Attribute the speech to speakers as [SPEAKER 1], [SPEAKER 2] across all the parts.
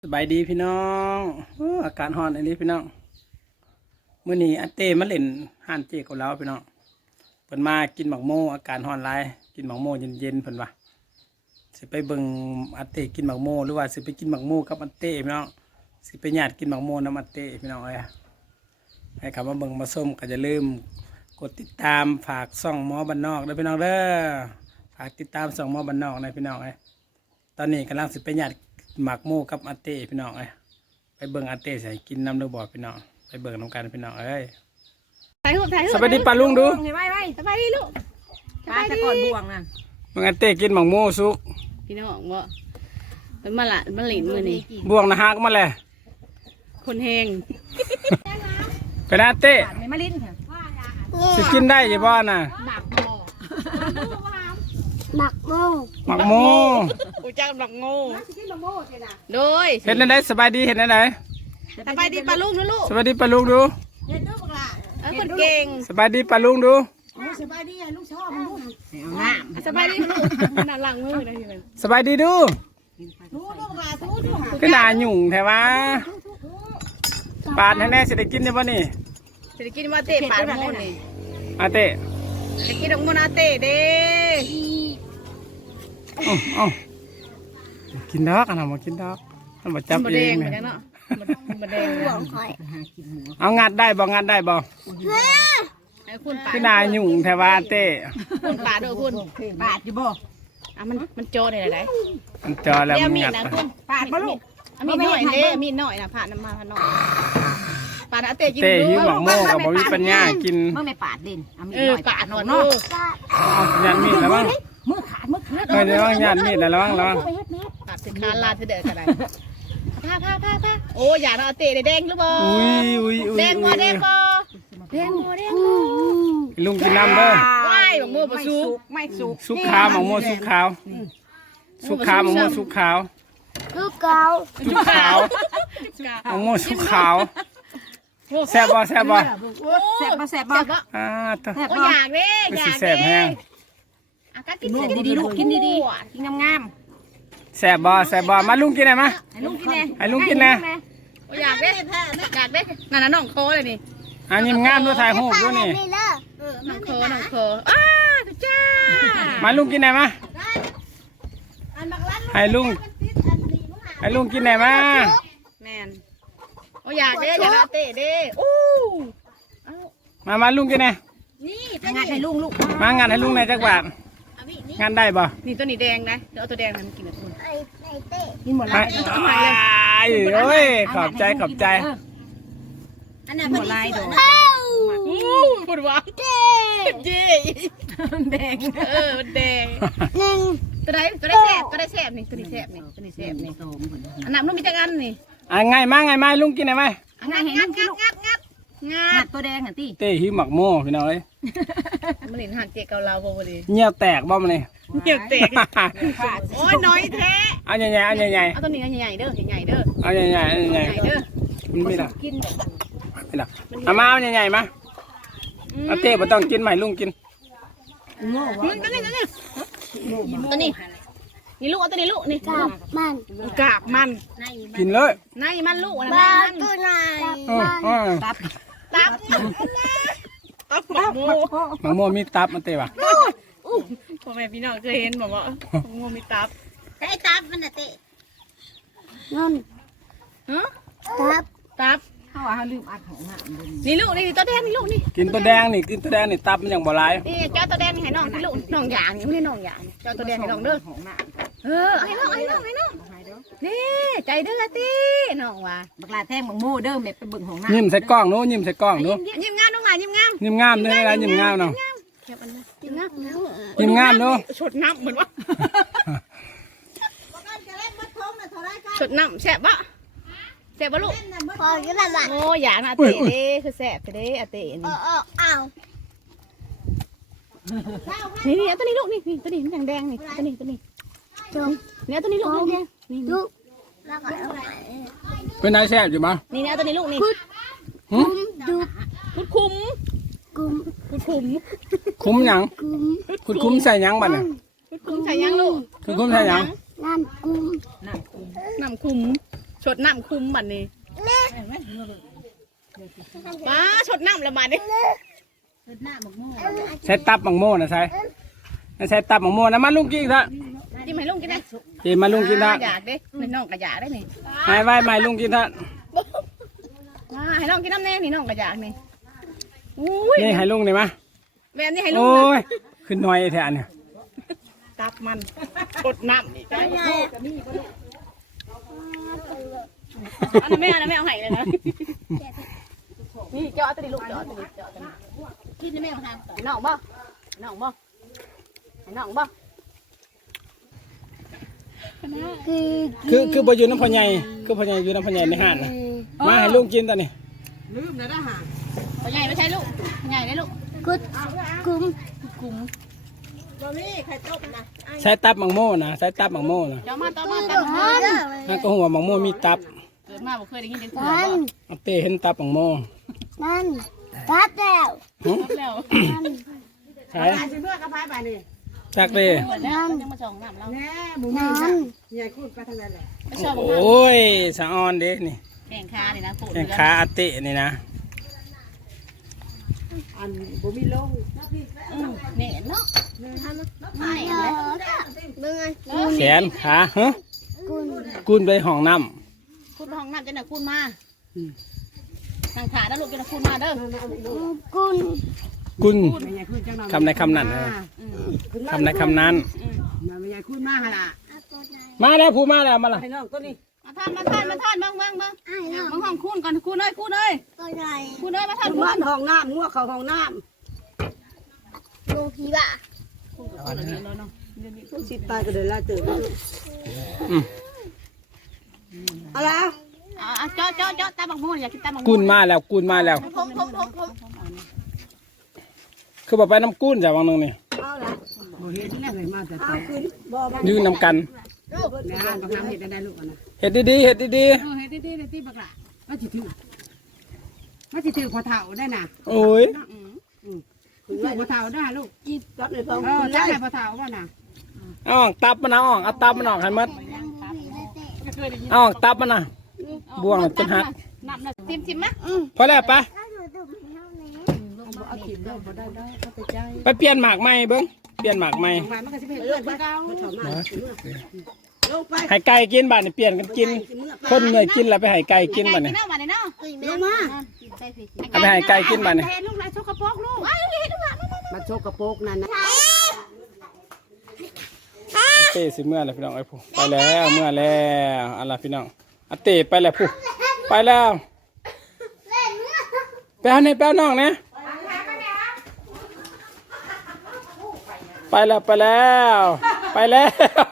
[SPEAKER 1] สบายดีพี่น้องอากาศร้อนอันนี้พี่น้องมื้อนี้อาเต้มาเล่นห่านเจ๊กับเราพี่น้องเพิ่นมากินหมักโมอากาศร้อนหลายกินหมักโมเย็นๆเพิ่นว่าสิไปเบิ่งอาเต้กินหมักโมหรือว่าสิไปกินหมักโมกับอาเต้พี่น้องสิไปญาติกินหมักโมนำอาเต้พี่น้องเอ้ยให้คำว่าเบิ่งมาส้มก็อย่าลืมกดติดตามฝากช่องหมอบ้านนอกด้วยพี่น้องเด้อฝากติดตามช่องหมอบ้านนอกนะพี่น้องเอ้ยตอนนี้กำลังสิไปญาติหมักโมกับอาเต้พี่น้องเอ้ยไปเบิ่งอาเต้ใส่กินน้ำเลือดบ่อพี่น้องไปเบิ่งน้ำกันพี่น้องเอ้ย
[SPEAKER 2] ถ่ายรูป
[SPEAKER 1] สวัสดีป้าลุงดู
[SPEAKER 2] ไปสบายดีลูกปลาตะกอนบ่วงนั่น
[SPEAKER 1] เบิ่งอาเต้กินหมักโมสุก
[SPEAKER 2] พี่น้องบ่เป็นมาละมันหลินมือนี่
[SPEAKER 1] บ่วงนะฮักมาเลย
[SPEAKER 2] คนแหง
[SPEAKER 1] เป็นอาเต้
[SPEAKER 2] ไม่มาลิ้น
[SPEAKER 1] สิกินได้ยี่บ่น่ะ
[SPEAKER 3] หมักโม
[SPEAKER 1] หมักโม
[SPEAKER 2] กูจ้างหมักโง่โดย
[SPEAKER 1] เห็นได้สบายดีเห็นได้
[SPEAKER 2] สบายดีปลาลุงนะลูก
[SPEAKER 1] สบายดีป้าลุงดู
[SPEAKER 2] คนเก่ง
[SPEAKER 1] สบายดีป้าลุงดู
[SPEAKER 3] สบายดีลูกชอบมันลูก
[SPEAKER 2] สบายดีลูกน่าหลังมือได้ยังไง
[SPEAKER 1] สบายดีดูก็น่าหยุ่งแท้วะปาดแน่ๆสิได้กินได้บ่นี่
[SPEAKER 2] จะกินมาเตะปลาโม่นี่
[SPEAKER 1] อาเต้
[SPEAKER 2] จะกินของโมนาเต้เด้
[SPEAKER 1] กินดอกอันนั้นมากินดอกมันมาจับเองเนี่ยเอางัดได้บ่งัดได้บ่พี่นายหยุ่งแถวาเต้
[SPEAKER 2] คุณปาดคุณปาดอยู่บ่มันโจได้ไหน
[SPEAKER 1] มันจอแล้วมันงัด
[SPEAKER 2] ปาดบ่ลูกมีหน่อยเด้มีหน่อยนะผ่านน้ำมาผ่านหน่อยปาดเต้กิน
[SPEAKER 1] เต้หิวหมักโม่กับบ่มีปัญญากิน
[SPEAKER 2] เมื่อไม่ปาดดินปาดหน่อยเนาะ
[SPEAKER 1] ยันมีดแล้วมั้ง
[SPEAKER 2] มือขาดมือขาด
[SPEAKER 1] เดี๋ยวยันมีดแล้วมั้ง
[SPEAKER 2] ปาดสินค้าลาดเดือดกันได้ผ้าโอ้อย่าเอาเตะแดงหรือเปล่าแดงบ่
[SPEAKER 1] ลุงกินน้ำเด้อ
[SPEAKER 2] ว้ายหมักโม่สุกไม่สุก
[SPEAKER 1] สุกขาวหมักโม่สุกขาวสุกขาวหมักโม่สุกขาว
[SPEAKER 3] ลูกเกา
[SPEAKER 1] สุกขาวหมักโม่สุกขาวแซ่บบ่
[SPEAKER 2] แซ่บบ่โอ้อยากเด้อยากเด้กินดีๆลูกกินดีๆกินงาม
[SPEAKER 1] แซ่บบ่มาลุงกินไหนมา
[SPEAKER 2] ให้ลุงกินแน่
[SPEAKER 1] ให้ลุงกินแน่
[SPEAKER 2] อยากเด้นั่นน้องโคเลยนี่
[SPEAKER 1] อันนี้งามด้วยถ่ายรูปด้วยนี่
[SPEAKER 2] น้องโคจ้า
[SPEAKER 1] มาลุงกินไหนมาให้ลุงกินไหนมา
[SPEAKER 2] แมนโอ้อยากเด้อยากเตะเด้
[SPEAKER 1] มาลุงกินไหน
[SPEAKER 2] นี่งานให้ลุงลูก
[SPEAKER 1] มางานให้ลุงในจักรวาลงานได้ป่ะ
[SPEAKER 2] นี่ตัวนี้แดงนะเดี๋ยวเอาตัวแดงมันกินกับคุณ
[SPEAKER 3] กินหมดแล้ว
[SPEAKER 1] โอ้ยขอบใจ
[SPEAKER 2] อันนั้นหมดลายดอกพูดว่าเจ๊แดงแดงตัวได้แซ่บนี่ตัวนี้แซ่บนี่อันนั้นนุ่มมีจังอันนี่
[SPEAKER 1] ง่ายมาลุงกินไหนไหม
[SPEAKER 2] ง่ายให้ลุงกินงัดตัวแดงหันตี
[SPEAKER 1] เต้หิวหมักโม่พี่น้อย
[SPEAKER 2] มันเห็นหันเจ๊เกาเราพอดี
[SPEAKER 1] เงี้ยแตกบ้ามันเลย
[SPEAKER 2] เงี้ยแตกโอ้ยน้อยแท้
[SPEAKER 1] เอาใหญ่
[SPEAKER 2] เอาตัวนี้ใหญ่เด้อใหญ่เด้อ
[SPEAKER 1] เอาใหญ่เด้อมันไม่หรอกไม่หรอกเอามาใหญ่มาเอาเต้ไม่ต้องกินใหม่ลุงกิน
[SPEAKER 2] ตัวนี้นี่ลูกเอาตัวนี้ลูกนี่
[SPEAKER 3] กา
[SPEAKER 2] บมัน
[SPEAKER 1] กินเลย
[SPEAKER 2] นายมันลูกนะ
[SPEAKER 3] มันตัวนาย
[SPEAKER 2] ตับห
[SPEAKER 1] มังโมมีตับมันเตะป่ะ
[SPEAKER 2] พ่อแม่พี่น้องเคยเห็นบอกว่ามังโมมีตับ
[SPEAKER 3] ไอ้ตับมันเตะนั่น
[SPEAKER 2] ตับเขาว่าเขาลืมอัดของหางนี่ลูกนี่ตัวแดงนี่ลูกนี่
[SPEAKER 1] กินตัวแดงนี่ตับมันยังบ่ร้าย
[SPEAKER 2] นี่เจ้าตัวแดงนี่ให้น้องนี่ลูกน้องอย่างนี่ไม่ได้น้องอย่างเจ้าตัวแดงให้น้องเด้อให้น้องนี่ใจเด้อตีน้องว่าบักลาแท่งบังโม่เด้อแม่ไปเบิ่งของหน้า
[SPEAKER 1] ยิ้มใส่กล้องนู้ยิ้มใส่กล้องนู้
[SPEAKER 2] ยิ้มงามน้องหลานยิ้มงาม
[SPEAKER 1] เด้ออะไรยิ้มงามเนาะยิ้มงามเนาะ
[SPEAKER 2] ชดน้ำเหมือนว่าชดน้ำแซ่บปะลูก
[SPEAKER 3] พอจะได้บ้าง
[SPEAKER 2] โอ้อยากนะเตะเด้คือแซ่บเด้เตะนี่นี่ตัวนี้ลูกนี่ตัวนี้มันแดงนี่ตัวนี้เนี่ยตัวนี้ลูกนี่
[SPEAKER 1] เป็นนายแซ่บอยู่มั้ย
[SPEAKER 2] นี่ตัวนี้ลูกนี่
[SPEAKER 1] คุ้มหยังคุ้มใส่หยังบ้านน่ะ
[SPEAKER 2] คุ้มใส่หยังลูก
[SPEAKER 1] คุ้มใส่หยัง
[SPEAKER 3] น้ำคุ้ม
[SPEAKER 2] น้ำคุ้มชดน้ำคุ้มบัดนี้ป้าชดน้ำละบัดนี้
[SPEAKER 1] ใช้ตับบังโม่นะใช่ใช้ตับบังโม่นะมาลุงกินซะ
[SPEAKER 2] จิ้มให้ลุงกินได้
[SPEAKER 1] กินมาลุงกินซะ
[SPEAKER 2] อยากเด้ในน้องก็อยากได้นี่
[SPEAKER 1] ให้ไว้ไม่ลุงกินซะ
[SPEAKER 2] ให้น้องกินน้ำแน่นี่น้องก็อยากนี่อุ้ย
[SPEAKER 1] นี่ให้ลุงนี่มา
[SPEAKER 2] แบบนี้ให้ลุง
[SPEAKER 1] โอ้ยขึ้นหน่อยแถวเนี่ย
[SPEAKER 2] ตับมันชดน้ำนี่อันนั้นแม่เอาให้เลยนะนี่เจาะตัวนี้ลูกเจาะตัวนี้กินแม่เอาให้น้องบ่น้องบ่น้องบ่
[SPEAKER 1] คือบ่อยู่น้ำพ่อใหญ่คือพ่อใหญ่อยู่น้ำพ่อใหญ่ในห้างนะมาให้ลุงกินตอนนี้
[SPEAKER 2] พ่อใหญ่ไม่ใช่ลูกพ่อใหญ่ได้ลูก
[SPEAKER 3] กุดกุม
[SPEAKER 1] ใช้ตับบังโม่นะใช้ตับบังโม่นะ
[SPEAKER 2] เจ้ามาต่อมา
[SPEAKER 1] ถ้าก็หัวบังโม่มีตับ
[SPEAKER 2] เกิดมาบ่เคยได้ยินเสียง
[SPEAKER 3] นั่น
[SPEAKER 1] เอาเต้เห็นตับบังโม่
[SPEAKER 3] นั่นตัดแล้ว
[SPEAKER 1] หึ
[SPEAKER 2] แล้ว
[SPEAKER 1] ใช่จักเลย
[SPEAKER 2] แล้วยังมาส่องน้ำเรา
[SPEAKER 3] นั่น
[SPEAKER 2] ไปส่อง
[SPEAKER 1] โอ้ยสะออนเด้นี่
[SPEAKER 2] แข่งขาเนี่ยนะปู
[SPEAKER 1] แข้งขาอาเต้นี่นะ
[SPEAKER 2] เนี่ยเนาะ
[SPEAKER 3] เบิ่งไง
[SPEAKER 1] แขนขาฮะ
[SPEAKER 3] กุน
[SPEAKER 1] กุนไปห้องน้
[SPEAKER 2] คุณห้องน้ำจะน่ะคุณมาทางขาแล้วลูกจะน่ะคุณมาเด้อ
[SPEAKER 3] กุน
[SPEAKER 1] ำกุนคำในคำนั้นนะคำในคำนั้น มาแล้วผู้มาแล้วมาละ
[SPEAKER 2] มาท่านเบิ่ง
[SPEAKER 3] ไอ้น้อง
[SPEAKER 2] ห้องคุณก่อนคุณเอ้ย
[SPEAKER 3] ตัวใหญ่
[SPEAKER 2] คุณเอ้ยมาท่าน
[SPEAKER 4] บ้านห้องน้ำงัวเขาห้องน้
[SPEAKER 3] โลผีบ้า
[SPEAKER 4] ำสิตายก็เดินลาตื่น
[SPEAKER 1] อืม
[SPEAKER 4] อะไร
[SPEAKER 2] เจาะตาบักโมอยากกินตาบักโม
[SPEAKER 1] กุนมาแล้วกุนมาแล้ว
[SPEAKER 2] ผม
[SPEAKER 1] คือบอกไปน้ำกุนจ้ะวังนึงนี่
[SPEAKER 4] เอาละบ่เห็นแน่เลยมาแต่เอาขึ้นบ่มา
[SPEAKER 1] ยืนนำกัน
[SPEAKER 4] งานบักน้ำเห็ดได้ลูกนะ
[SPEAKER 1] เห็ดดีๆเห็ดดี
[SPEAKER 4] เห็ดดีๆที่บักละมาจิถือพอเท่าได้น่ะ
[SPEAKER 1] ๆโอ้ย
[SPEAKER 4] ถือพอเท่าได้ลูกจีบกับในท้องได้พอเท่าว่าน่ะ
[SPEAKER 1] เอาอ่องตับมันเอาอ่องเอาตับมันออกให้หมัดเอาอ่องตับมันนะบ่วงมันเป็นหัก
[SPEAKER 2] น้ำน่ะทิมมั้ย
[SPEAKER 1] พอแล้วปะ
[SPEAKER 3] ถ้าอยู่ดุไม่เท่านี้
[SPEAKER 4] เอาถิ่นเด้อบ่ได้เอาแต่ใจ
[SPEAKER 1] ไปเปลี่ยนหมากใหม่เบิ้งเปลี่ยนหมากใหม่
[SPEAKER 4] มามันก็สิเป็นเรื่องเก่าพอเท่ามาลงไป
[SPEAKER 1] ให้ไก่กินบ้านนี่เปลี่ยนกันกิน คนเมื่อยกินแล้วไปให้ไก่กินบ้านนี่
[SPEAKER 2] เนาะมาเนาะ
[SPEAKER 4] ลงมา
[SPEAKER 1] เอาไปให้ไก่กินบ้านนี่
[SPEAKER 4] เห็นลูกหลานชกกระโปงลูกมาชกกระโปงนั่นนะ
[SPEAKER 1] เต้สิเมื่อแล้วพี่น้องไอ้ผู้ไปแล้วเมื่อแล้วอะไรพี่น้องอาเต้ไปแล้วผู้ไปแล้วไปเอาในแป้วน้องเนี่ยไปแล้วไปแล้วไปแล้ว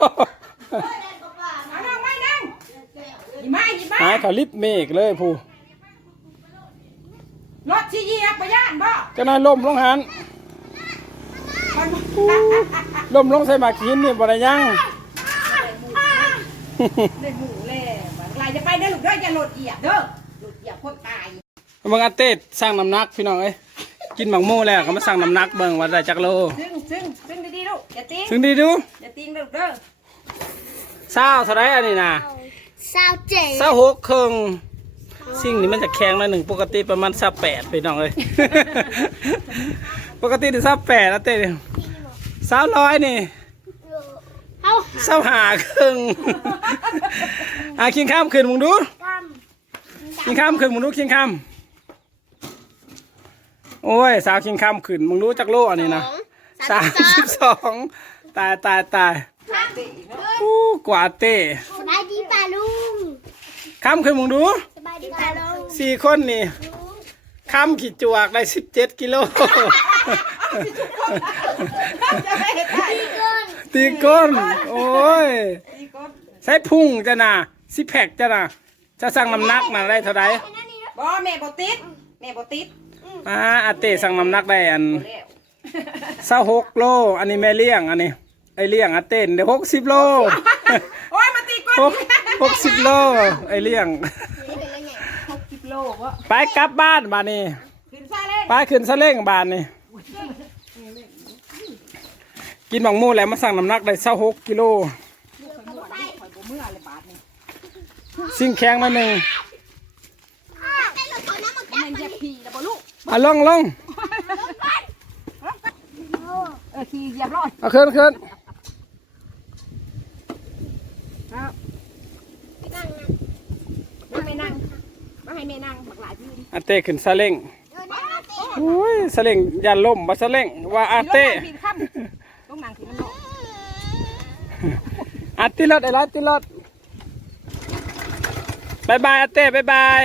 [SPEAKER 1] หายเขาลิบเมฆเลยผู้
[SPEAKER 4] รถชี้เหยียบไปย่านบ่
[SPEAKER 1] เจะนายล่มลงหันล่มลงใส่หมากหินนี่บ่ได้ยัง
[SPEAKER 4] ได้หมูแล่ลายจะไปเด้อลูกเด้ออย่าหลดเหยียบเด้อหลดเหยียบคนตาย
[SPEAKER 1] เบิ่งอาเต้สร้างน้ำหนักพี่น้องเอ้ยกินหมักโม่แล้วก็มาสั่งน้ำหนักเบิ่งว่าได้จักโล
[SPEAKER 4] ซึ่งดีๆลูกอย่าติ้ง
[SPEAKER 1] ถึงดีดู
[SPEAKER 4] อย่าติ้งลูกเด้อ
[SPEAKER 1] เศร้าเท่าไรอันนี้นะ
[SPEAKER 3] สาวเจ๋
[SPEAKER 1] เศร้าหกครึ่งสิ่งนี้มันจะแข็งหน่อยหนึ่งปกติประมาณ28พี่น้องเอ้ย ปกติที่28อาเต้300นี่
[SPEAKER 3] เอา
[SPEAKER 1] 25ครึ่ง กินข้ามขึ้นมึงดู
[SPEAKER 3] ก
[SPEAKER 1] กินข้ามขึ้นมึงดูกินข้ามโอ้ยสาวกินข้ามขึ้นมึงรู้จักโลอันนี้นะ32ตายอู้กว่าเต้
[SPEAKER 3] ำสบายดีป่าลุง
[SPEAKER 1] ข้ามขึ้นมึงดู
[SPEAKER 3] สบายดีป่าลุง
[SPEAKER 1] 4 คนนี่ข้ามขีดจวกได้17 กิโล ตีก้นโอ้ยใช้พุ่งจะน่ะซิแพคจะน่ะจะสั่งน้ำหนักน่ะได้เท่าไหร่
[SPEAKER 4] บ่แม่บ่ติด
[SPEAKER 1] อาเต้สั่งน้ำหนักได้อัน26 โลอันนี้แม่เลี้ยงอันนี้ไอเลี้ยงอาเต้นได้60 โล
[SPEAKER 4] โอ้ยมาตีก้น
[SPEAKER 1] 60 โลไอเลี้ยง
[SPEAKER 4] โลวะ
[SPEAKER 1] ไปกลับบ้านบ้านนี้
[SPEAKER 4] ขึ้นซาเล้ง
[SPEAKER 1] ไปขึ้นซาเล้งบ้านนี้กินบังมูแล้วมาสั่งน้ำหนักได้26 กิโลซิ่งแข็งมาหนึ่ง
[SPEAKER 4] มันจะขี่แล้วบ่ลูก
[SPEAKER 1] เอาลง
[SPEAKER 4] ขี่เหยียบร้อย
[SPEAKER 1] เอาขึ้น
[SPEAKER 4] มาให้นั่งบักหลายยืน
[SPEAKER 1] อาเต้ขึ้นซาเล้งโอ้ยซาเล้งยันล่มมาซาเล้งว่าอาเต้
[SPEAKER 4] ผิดค่ำลูกนางที่มันเนาะ
[SPEAKER 1] อาติรถไอ้รถติรถบายอาเต้บาย
[SPEAKER 4] บ๊ายบาย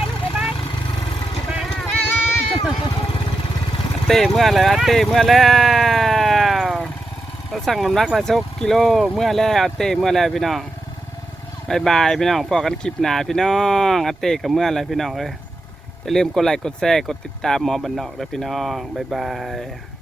[SPEAKER 1] อาเต้เมื่อไรอาเต้เมื่อแล้วเราสั่งน้ำหนักละ6 กิโลเมื่อแล้วอาเต้เมื่อแล้วพี่น้องบายพี่น้องพอกันคลิปหนาพี่น้องอาเต้กับเมื่อไรพี่น้องอย่าลืมกดไลค์กดแชร์กดติดตามหมอบันนอกแล้วพี่น้องบาย